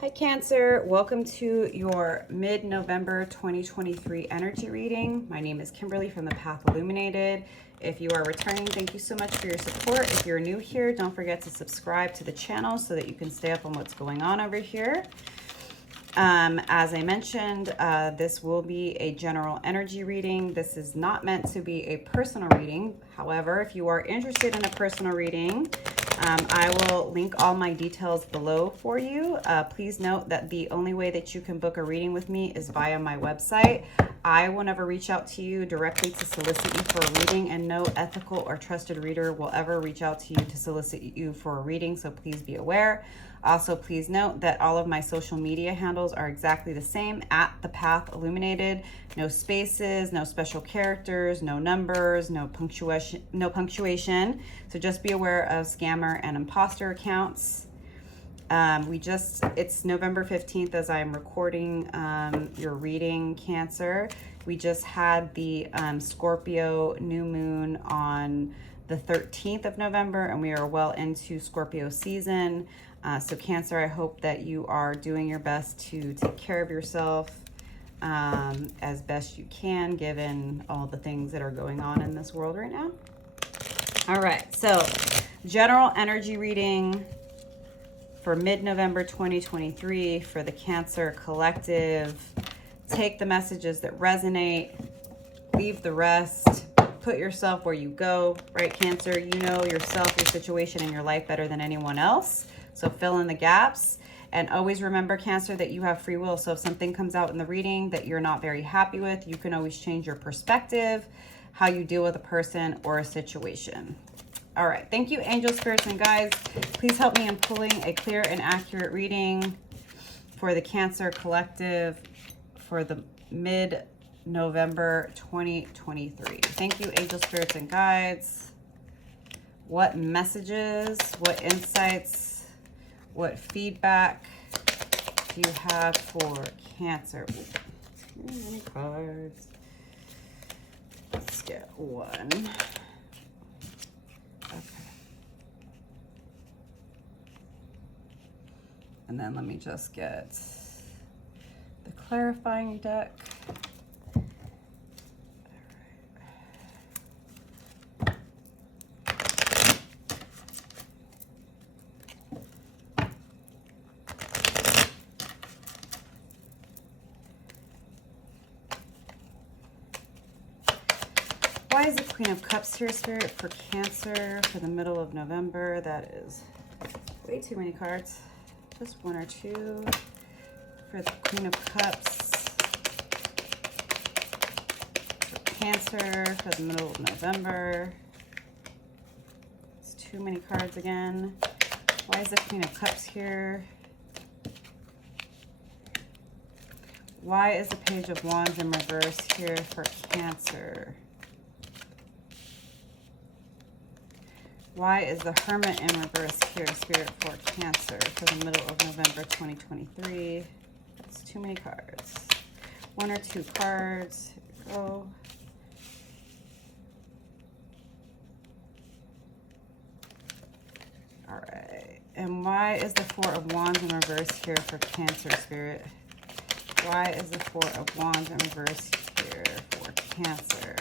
Hi Cancer, welcome to your mid-November 2023 energy reading. My name is Kimberly from the Path Illuminated. If you are returning, thank you so much for your support. If you're new here, don't forget to subscribe to the channel so that you can stay up on what's going on over here. As I mentioned, this will be a general energy reading. This is not meant to be a personal reading. However, if you are interested in a personal reading, I will link all my details below for you. Please note that the only way that you can book a reading with me is via my website. I will never reach out to you directly to solicit you for a reading, and no ethical or trusted reader will ever reach out to you to solicit you for a reading, so please be aware. Also, please note that all of my social media handles are exactly the same, at the Path Illuminated. No spaces, no special characters, no numbers, no punctuation. So just be aware of scammer and imposter accounts. It's November 15th as I'm recording your reading, Cancer. We just had the Scorpio new moon on the 13th of November, and we are well into Scorpio season. So Cancer, I hope that you are doing your best to take care of yourself as best you can, given all the things that are going on in this world right now. All right, so general energy reading for mid-November 2023 for the Cancer collective. Take the messages that resonate, leave the rest. Put yourself where you go, right, Cancer? You know yourself, your situation, and your life better than anyone else. So fill in the gaps. And always remember, Cancer, that you have free will. So if something comes out in the reading that you're not very happy with, you can always change your perspective, how you deal with a person or a situation. All right. Thank you, angels, spirits, and guides. Please help me in pulling a clear and accurate reading for the Cancer collective for the mid-November 2023. Thank you, angels, spirits, and guides. What messages, what insights, what feedback do you have for Cancer? Ooh, too many cards. Let's get one. Okay. And then let me just get the clarifying deck. Why is the Queen of Cups here, Spirit, for Cancer for the middle of November? That is way too many cards. Just one or two for the Queen of Cups for Cancer for the middle of November. It's too many cards again. Why is the Queen of Cups here? Why is the Page of Wands in reverse here for Cancer? Why is the Hermit in reverse here, Spirit, for Cancer for the middle of November 2023? That's too many cards. One or two cards. Here we go. All right. And why is the Four of Wands in reverse here for Cancer, Spirit? Why is the Four of Wands in reverse here for Cancer?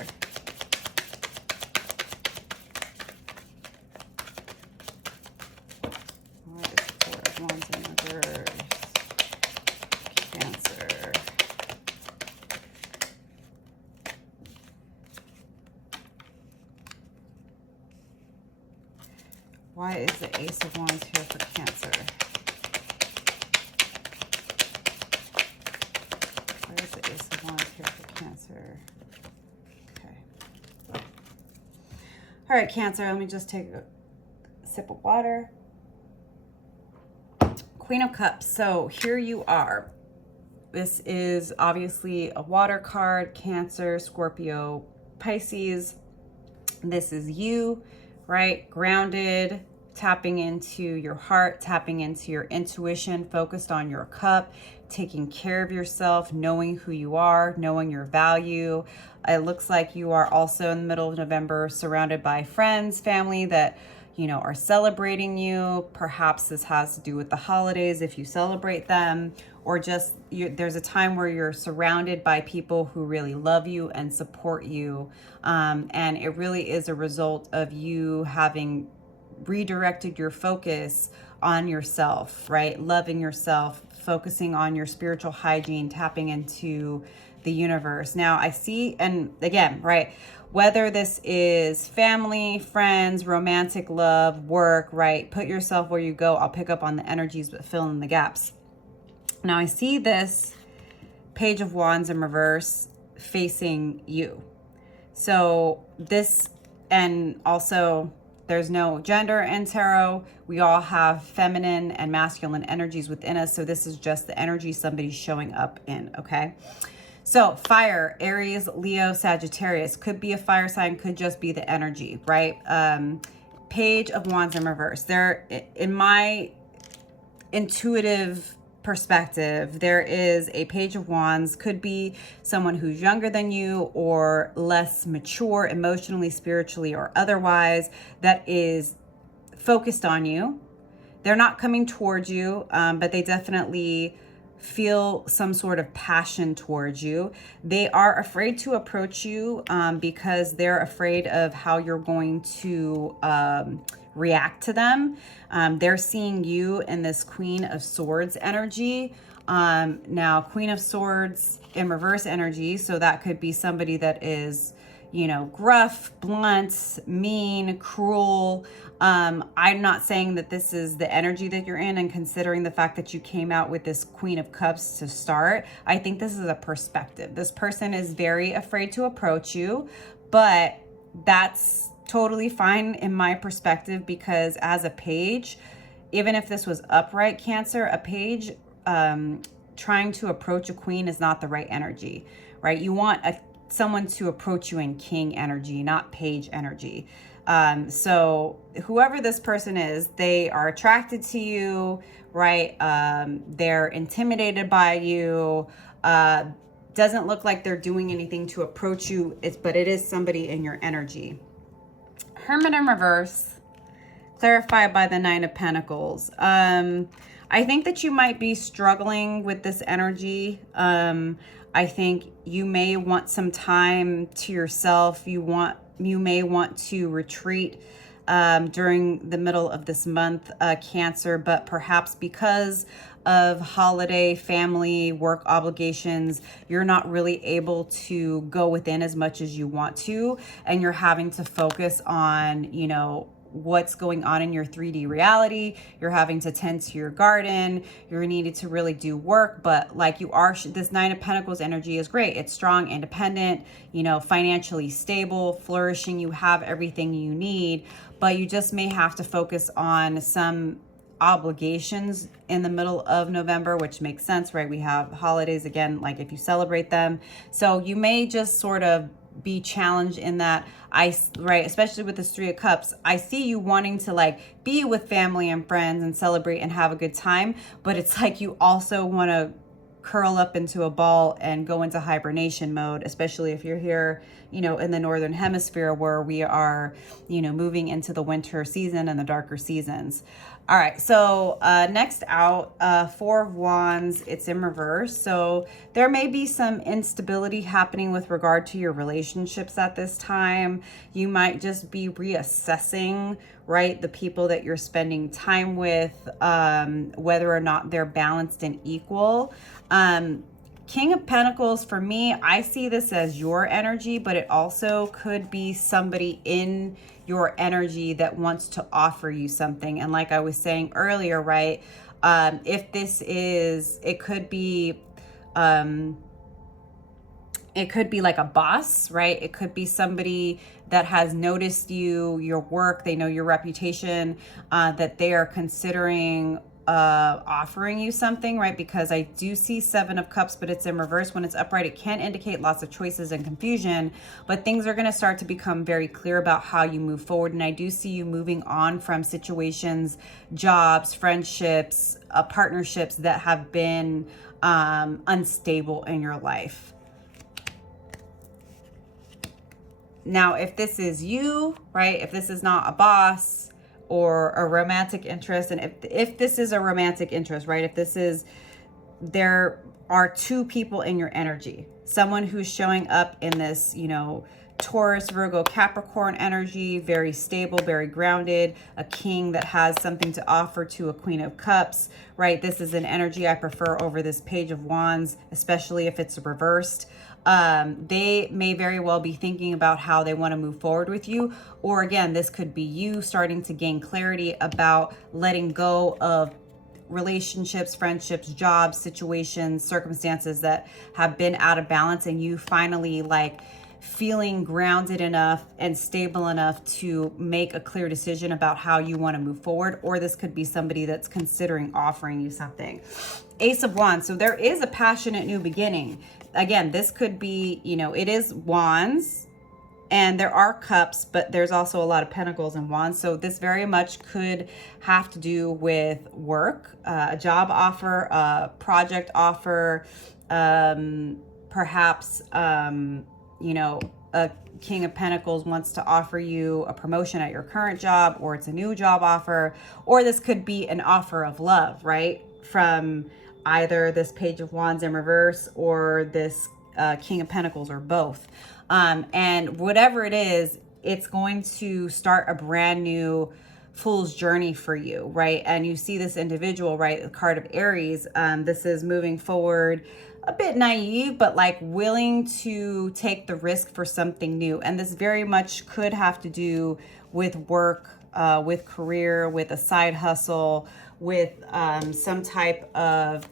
Wands in reverse, Cancer. Why is the Ace of Wands here for Cancer? Why is the Ace of Wands here for Cancer? Okay. All right, Cancer, let me just take a sip of water. Queen of Cups. So here you are. This is obviously a water card, Cancer, Scorpio, Pisces. This is you, right? Grounded, tapping into your heart, tapping into your intuition, focused on your cup, taking care of yourself, knowing who you are, knowing your value. It looks like you are also in the middle of November surrounded by friends, family that are celebrating you. Perhaps this has to do with the holidays if you celebrate them, or just there's a time where you're surrounded by people who really love you and support you. And it really is a result of you having redirected your focus on yourself, right? Loving yourself, focusing on your spiritual hygiene, tapping into the universe. Now I see, and again, right, whether this is family, friends, romantic love, work, right? Put yourself where you go. I'll pick up on the energies, but fill in the gaps. Now I see this Page of Wands in reverse facing you. So this, and also there's no gender in tarot. We all have feminine and masculine energies within us. So this is just the energy somebody's showing up in, okay? So fire, Aries, Leo, Sagittarius. Could be a fire sign, could just be the energy, right? Page of Wands in reverse. There, in my intuitive perspective, there is a Page of Wands. Could be someone who's younger than you or less mature emotionally, spiritually, or otherwise, that is focused on you. They're not coming towards you, but they definitely feel some sort of passion towards you. They are afraid to approach you because they're afraid of how you're going to react to them. They're seeing you in this Queen of Swords energy. Now, Queen of Swords in reverse energy, so that could be somebody that is, gruff, blunt, mean, cruel. I'm not saying that this is the energy that you're in, and considering the fact that you came out with this Queen of Cups to start, I think this is a perspective. This person is very afraid to approach you, but that's totally fine in my perspective, because as a page, even if this was upright Cancer, a page trying to approach a queen is not the right energy, right? You want someone to approach you in king energy, not page energy. So whoever this person is, they are attracted to you, right? They're intimidated by you. Doesn't look like they're doing anything to approach you, but it is somebody in your energy. Hermit in reverse, clarified by the Nine of Pentacles. I think that you might be struggling with this energy. I think you may want some time to yourself. You may want to retreat during the middle of this month, Cancer, but perhaps because of holiday, family, work obligations, you're not really able to go within as much as you want to, and you're having to focus on, what's going on in your 3D reality. You're having to tend to your garden. You're needed to really do work, but like this Nine of Pentacles energy is great. It's strong, independent, financially stable, flourishing. You have everything you need, but you just may have to focus on some obligations in the middle of November, which makes sense, right? We have holidays again, like if you celebrate them. So you may just sort of be challenged in that, right, especially with this Three of Cups, I see you wanting to be with family and friends and celebrate and have a good time, but it's like you also want to curl up into a ball and go into hibernation mode, especially if you're here, in the Northern Hemisphere, where we are, moving into the winter season and the darker seasons. All right, so next out, Four of Wands, it's in reverse. So there may be some instability happening with regard to your relationships at this time. You might just be reassessing, right, the people that you're spending time with, whether or not they're balanced and equal. King of Pentacles, for me, I see this as your energy, but it also could be somebody in your energy that wants to offer you something. And like I was saying earlier, right, if this is, it could be like a boss, right? It could be somebody that has noticed you, your work, they know your reputation, that they are considering offering you something, right? Because I do see Seven of Cups, but it's in reverse. When it's upright, it can indicate lots of choices and confusion, but things are going to start to become very clear about how you move forward. And I do see you moving on from situations, jobs, friendships, partnerships that have been unstable in your life. Now, if this is you, right, if this is not a boss or a romantic interest. And if this is a romantic interest, right? If this is, there are two people in your energy, someone who's showing up in this, you know, Taurus, Virgo, Capricorn energy, very stable, very grounded, a king that has something to offer to a Queen of Cups, right? This is an energy I prefer over this Page of Wands, especially if it's reversed. They may very well be thinking about how they want to move forward with you. Or again, this could be you starting to gain clarity about letting go of relationships, friendships, jobs, situations, circumstances that have been out of balance, and you finally like feeling grounded enough and stable enough to make a clear decision about how you want to move forward. Or this could be somebody that's considering offering you something. Ace of Wands. So there is a passionate new beginning. Again, this could be, you know, it is Wands and there are cups, but there's also a lot of pentacles and wands. So this very much could have to do with work, a job offer, a project offer, perhaps, you know, a King of Pentacles wants to offer you a promotion at your current job, or it's a new job offer, or this could be an offer of love, right? From either this Page of Wands in reverse or this King of Pentacles, or both. And whatever it is, it's going to start a brand new fool's journey for you, right? And you see this individual, right? The card of Aries. This is moving forward, a bit naive, but like willing to take the risk for something new. And this very much could have to do with work, with career, with a side hustle, with some type of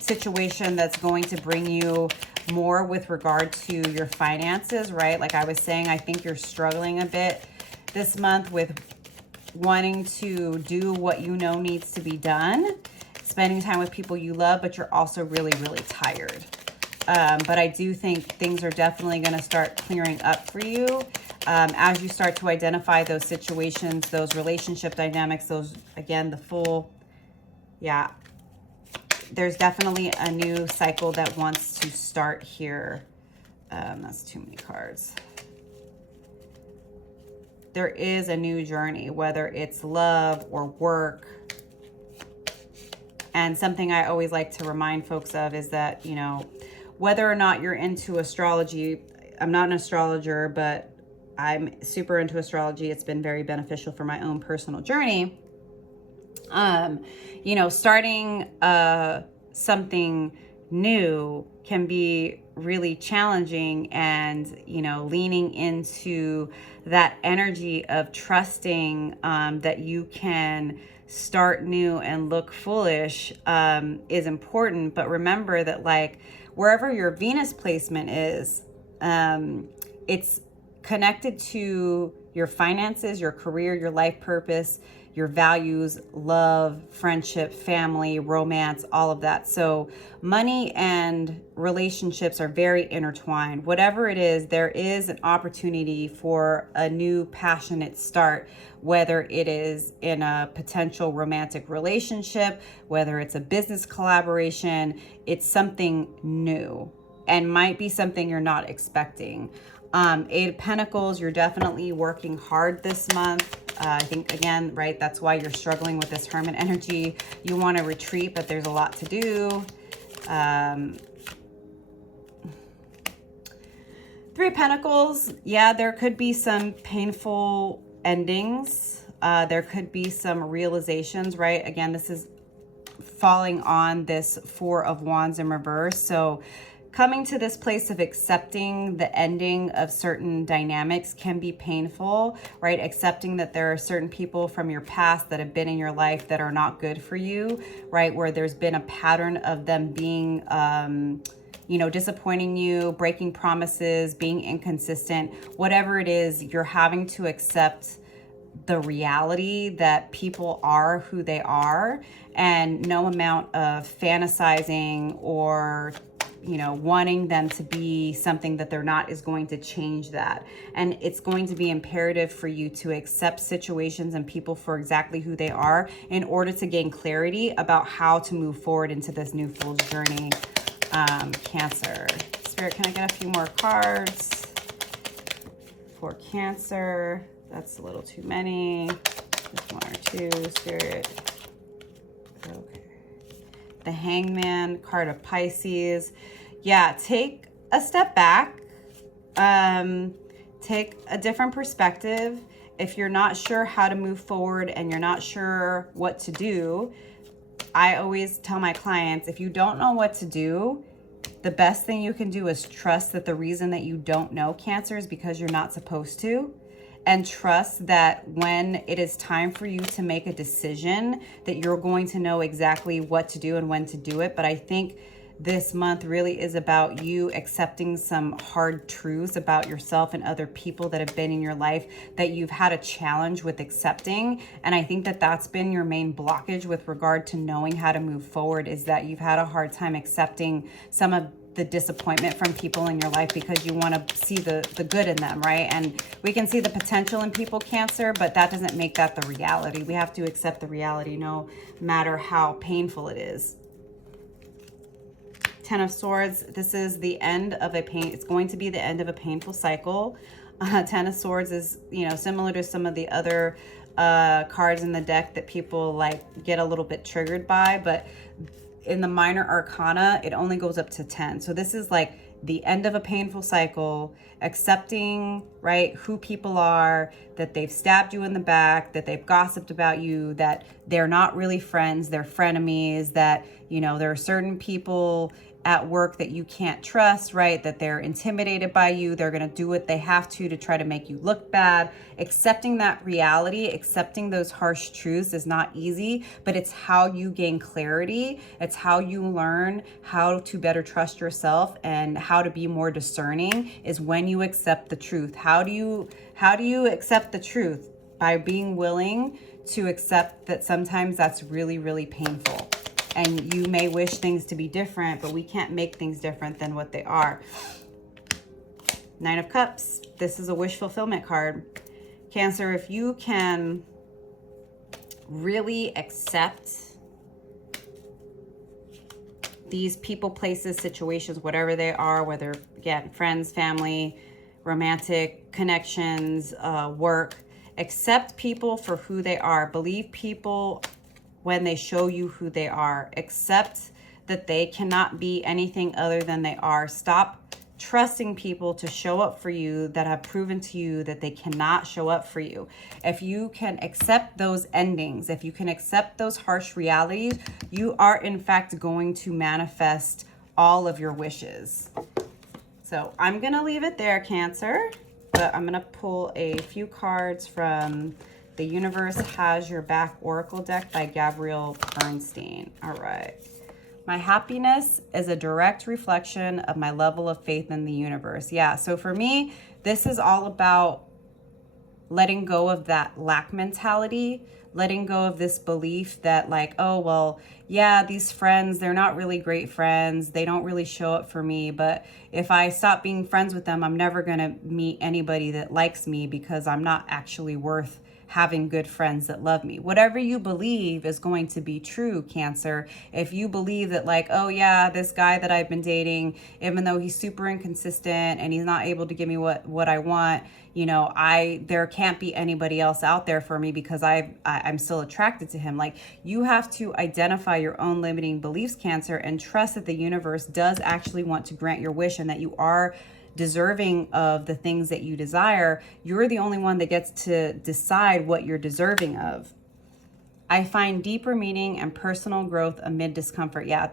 situation that's going to bring you more with regard to your finances, right? Like I was saying, I think you're struggling a bit this month with wanting to do what you know needs to be done, spending time with people you love, but you're also really, really tired. But I do think things are definitely going to start clearing up for you as you start to identify those situations, those relationship dynamics, those, again, the full, yeah. There's definitely a new cycle that wants to start here. That's too many cards. There is a new journey, whether it's love or work. And something I always like to remind folks of is that, you know, whether or not you're into astrology, I'm not an astrologer, but I'm super into astrology. It's been very beneficial for my own personal journey. You know, starting something new can be really challenging, and, you know, leaning into that energy of trusting that you can start new and look foolish is important. But remember that, like, wherever your Venus placement is, it's connected to your finances, your career, your life purpose, your values, love, friendship, family, romance, all of that. So money and relationships are very intertwined. Whatever it is, there is an opportunity for a new passionate start, whether it is in a potential romantic relationship, whether it's a business collaboration. It's something new and might be something you're not expecting. Eight of Pentacles, you're definitely working hard this month. I think, again, right, that's why you're struggling with this Hermit energy. You want to retreat, but there's a lot to do. Three of Pentacles, yeah, there could be some painful endings. There could be some realizations, right? Again, this is falling on this Four of Wands in reverse. So coming to this place of accepting the ending of certain dynamics can be painful, right? Accepting that there are certain people from your past that have been in your life that are not good for you, right? Where there's been a pattern of them being, you know, disappointing you, breaking promises, being inconsistent. Whatever it is, you're having to accept the reality that people are who they are, and no amount of fantasizing or, you know, wanting them to be something that they're not is going to change that. And it's going to be imperative for you to accept situations and people for exactly who they are in order to gain clarity about how to move forward into this new fool's journey. Cancer. Spirit, can I get a few more cards for Cancer? That's a little too many. Just one or two, Spirit. Okay. The Hangman, card of Pisces. Yeah, take a step back. Take a different perspective. If you're not sure how to move forward and you're not sure what to do, I always tell my clients, if you don't know what to do, the best thing you can do is trust that the reason that you don't know, Cancer, is because you're not supposed to. And trust that when it is time for you to make a decision, that you're going to know exactly what to do and when to do it. But I think this month really is about you accepting some hard truths about yourself and other people that have been in your life that you've had a challenge with accepting. And I think that that's been your main blockage with regard to knowing how to move forward, is that you've had a hard time accepting some of the disappointment from people in your life because you want to see the good in them, right? And we can see the potential in people, Cancer, but that doesn't make that the reality. We have to accept the reality no matter how painful it is. Ten of Swords, this is the end of a pain. It's going to be the end of a painful cycle. Ten of Swords is, you know, similar to some of the other cards in the deck that people like get a little bit triggered by, but in the minor arcana, it only goes up to 10. So this is like the end of a painful cycle, accepting, right, who people are, that they've stabbed you in the back, that they've gossiped about you, that they're not really friends, they're frenemies, that, you know, there are certain people at work that you can't trust, right? That they're intimidated by you. They're going to do what they have to try to make you look bad. Accepting that reality, accepting those harsh truths is not easy, but it's how you gain clarity. It's how you learn how to better trust yourself and how to be more discerning, is when you accept the truth. How do you accept the truth? By being willing to accept that sometimes that's really, really painful. And you may wish things to be different, but we can't make things different than what they are. Nine of Cups. This is a wish fulfillment card. Cancer, if you can really accept these people, places, situations, whatever they are, whether, again, friends, family, romantic connections, work, accept people for who they are. Believe people when they show you who they are. Accept that they cannot be anything other than they are. Stop trusting people to show up for you that have proven to you that they cannot show up for you. If you can accept those endings, if you can accept those harsh realities, you are in fact going to manifest all of your wishes. So I'm going to leave it there, Cancer, but I'm going to pull a few cards from The Universe Has Your Back Oracle deck by Gabrielle Bernstein. All right. My happiness is a direct reflection of my level of faith in the universe. Yeah, so for me, this is all about letting go of that lack mentality, letting go of this belief that like, oh, well, yeah, these friends, they're not really great friends. They don't really show up for me. But if I stop being friends with them, I'm never going to meet anybody that likes me because I'm not actually worth having good friends that love me. Whatever you believe is going to be true, Cancer. If you believe that like, oh yeah, this guy that I've been dating, even though he's super inconsistent and he's not able to give me what I want, you know, there can't be anybody else out there for me because I'm still attracted to him. Like, you have to identify your own limiting beliefs, Cancer, and trust that the universe does actually want to grant your wish and that you are deserving of the things that you desire. You're the only one that gets to decide what you're deserving of. I find deeper meaning and personal growth amid discomfort. Yeah,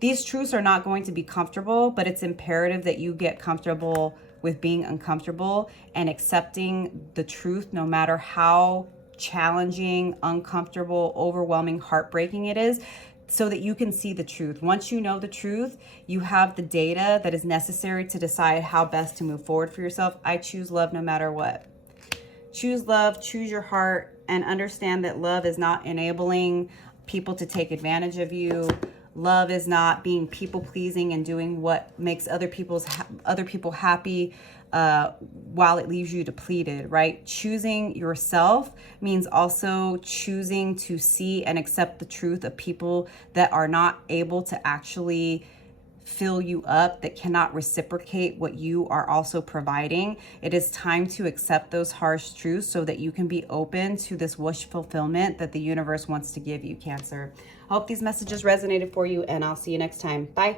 these truths are not going to be comfortable, but it's imperative that you get comfortable with being uncomfortable and accepting the truth, no matter how challenging, uncomfortable, overwhelming, heartbreaking it is, so that you can see the truth. Once you know the truth, you have the data that is necessary to decide how best to move forward for yourself. I choose love no matter what. Choose love, choose your heart, and understand that love is not enabling people to take advantage of you. Love is not being people-pleasing and doing what makes other people happy while it leaves you depleted, right? Choosing yourself means also choosing to see and accept the truth of people that are not able to actually fill you up, that cannot reciprocate what you are also providing. It is time to accept those harsh truths so that you can be open to this wish fulfillment that the universe wants to give you, Cancer. I hope these messages resonated for you, and I'll see you next time. Bye.